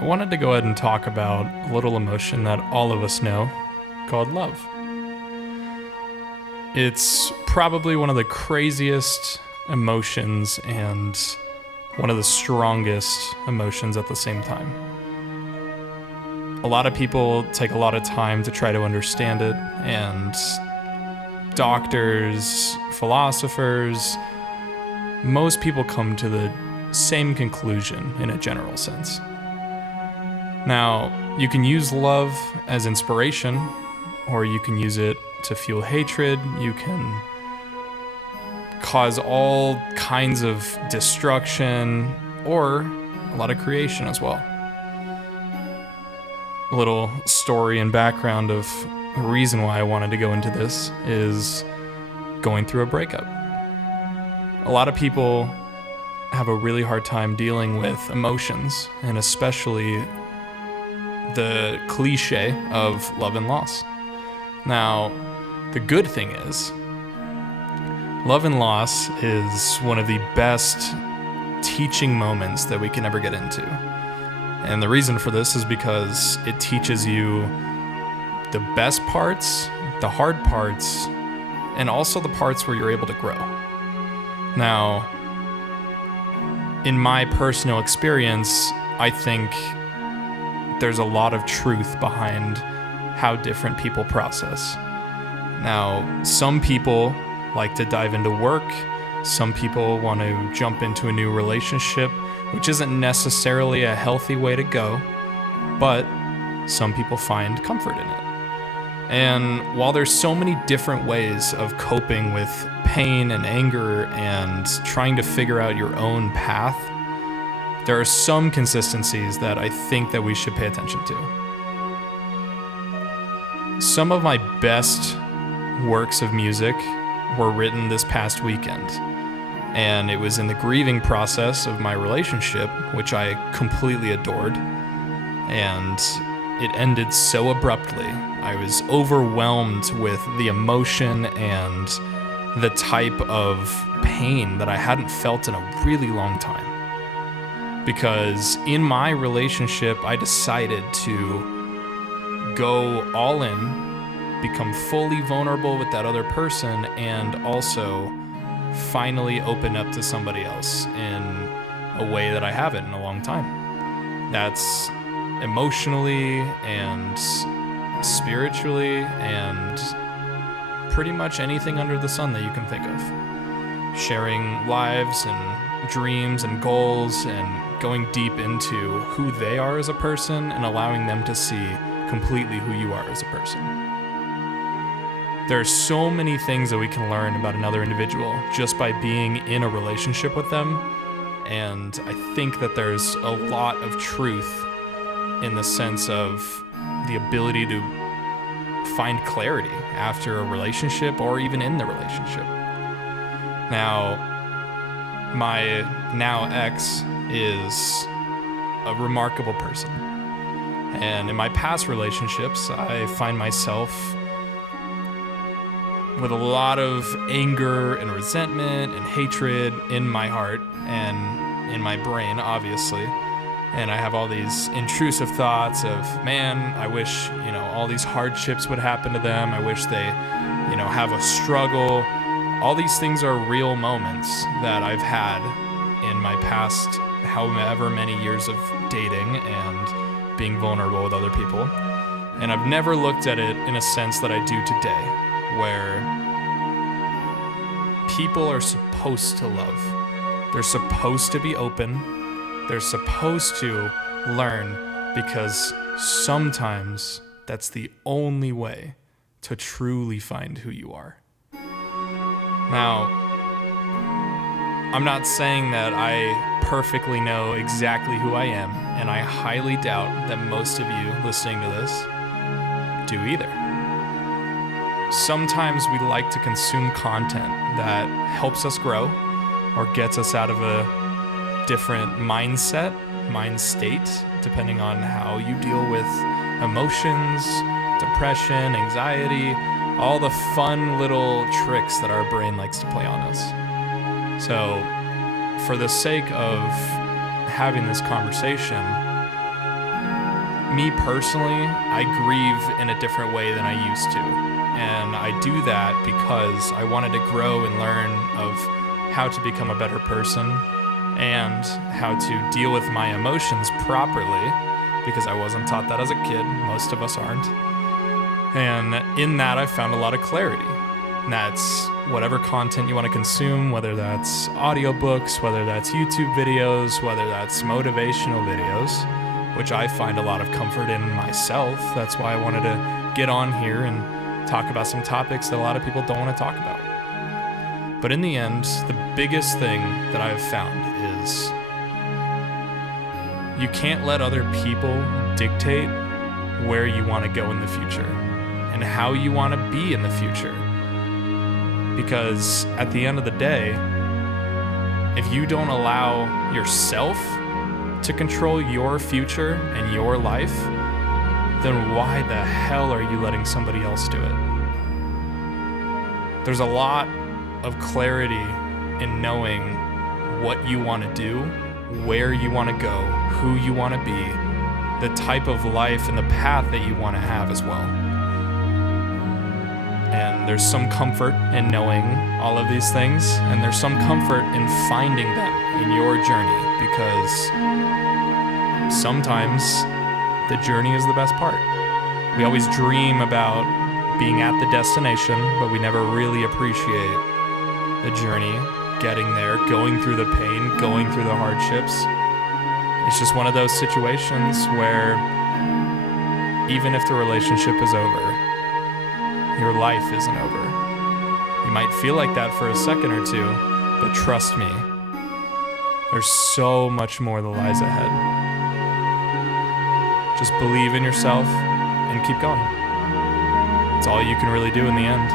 I wanted to go ahead and talk about a little emotion that all of us know called love. It's probably one of the craziest emotions and one of the strongest emotions at the same time. A lot of people take a lot of time to try to understand it, and doctors, philosophers, most people come to the same conclusion in a general sense. Now, you can use love as inspiration, or you can use it to fuel hatred. You can cause all kinds of destruction, or a lot of creation as well. A little story and background of the reason why I wanted to go into this is going through a breakup. A lot of people have a really hard time dealing with emotions, and especially the cliche of love and loss. Now, the good thing is, love and loss is one of the best teaching moments that we can ever get into. And the reason for this is because it teaches you the best parts, the hard parts, and also the parts where you're able to grow. Now, in my personal experience, I think there's a lot of truth behind how different people process. Now, some people like to dive into work. Some people want to jump into a new relationship, which isn't necessarily a healthy way to go, but some people find comfort in it. And while there's so many different ways of coping with pain and anger and trying to figure out your own path, there are some consistencies that I think that we should pay attention to. Some of my best works of music were written this past weekend, and it was in the grieving process of my relationship, which I completely adored, and it ended so abruptly. I was overwhelmed with the emotion and the type of pain that I hadn't felt in a really long time. Because in my relationship, I decided to go all in, become fully vulnerable with that other person, and also finally open up to somebody else in a way that I haven't in a long time. That's emotionally and spiritually and pretty much anything under the sun that you can think of. Sharing lives and dreams and goals and going deep into who they are as a person and allowing them to see completely who you are as a person. There are so many things that we can learn about another individual just by being in a relationship with them, and I think that there's a lot of truth in the sense of the ability to find clarity after a relationship or even in the relationship. Now, my now ex is a remarkable person. And in my past relationships, I find myself with a lot of anger and resentment and hatred in my heart and in my brain, obviously. And I have all these intrusive thoughts of, man, I wish, all these hardships would happen to them. I wish they, have a struggle. All these things are real moments that I've had in my past however many years of dating and being vulnerable with other people. And I've never looked at it in a sense that I do today, where people are supposed to love. They're supposed to be open. They're supposed to learn, because sometimes that's the only way to truly find who you are. Now, I'm not saying that I perfectly know exactly who I am, and I highly doubt that most of you listening to this do either. Sometimes we like to consume content that helps us grow or gets us out of a different mind state, depending on how you deal with emotions, depression, anxiety, all the fun little tricks that our brain likes to play on us. So, for the sake of having this conversation, me personally, I grieve in a different way than I used to. And I do that because I wanted to grow and learn of how to become a better person and how to deal with my emotions properly, because I wasn't taught that as a kid. Most of us aren't. And in that, I found a lot of clarity. And that's whatever content you want to consume, whether that's audiobooks, whether that's YouTube videos, whether that's motivational videos, which I find a lot of comfort in myself. That's why I wanted to get on here and talk about some topics that a lot of people don't want to talk about. But in the end, the biggest thing that I've found is you can't let other people dictate where you want to go in the future and how you want to be in the future. Because at the end of the day, if you don't allow yourself to control your future and your life, then why the hell are you letting somebody else do it? There's a lot of clarity in knowing what you want to do, where you want to go, who you want to be, the type of life and the path that you want to have as well. And there's some comfort in knowing all of these things, and there's some comfort in finding them in your journey, because sometimes the journey is the best part. We always dream about being at the destination, but we never really appreciate the journey, getting there, going through the pain, going through the hardships. It's just one of those situations where even if the relationship is over, your life isn't over. You might feel like that for a second or two, but trust me, there's so much more that lies ahead. Just believe in yourself and keep going. It's all you can really do in the end.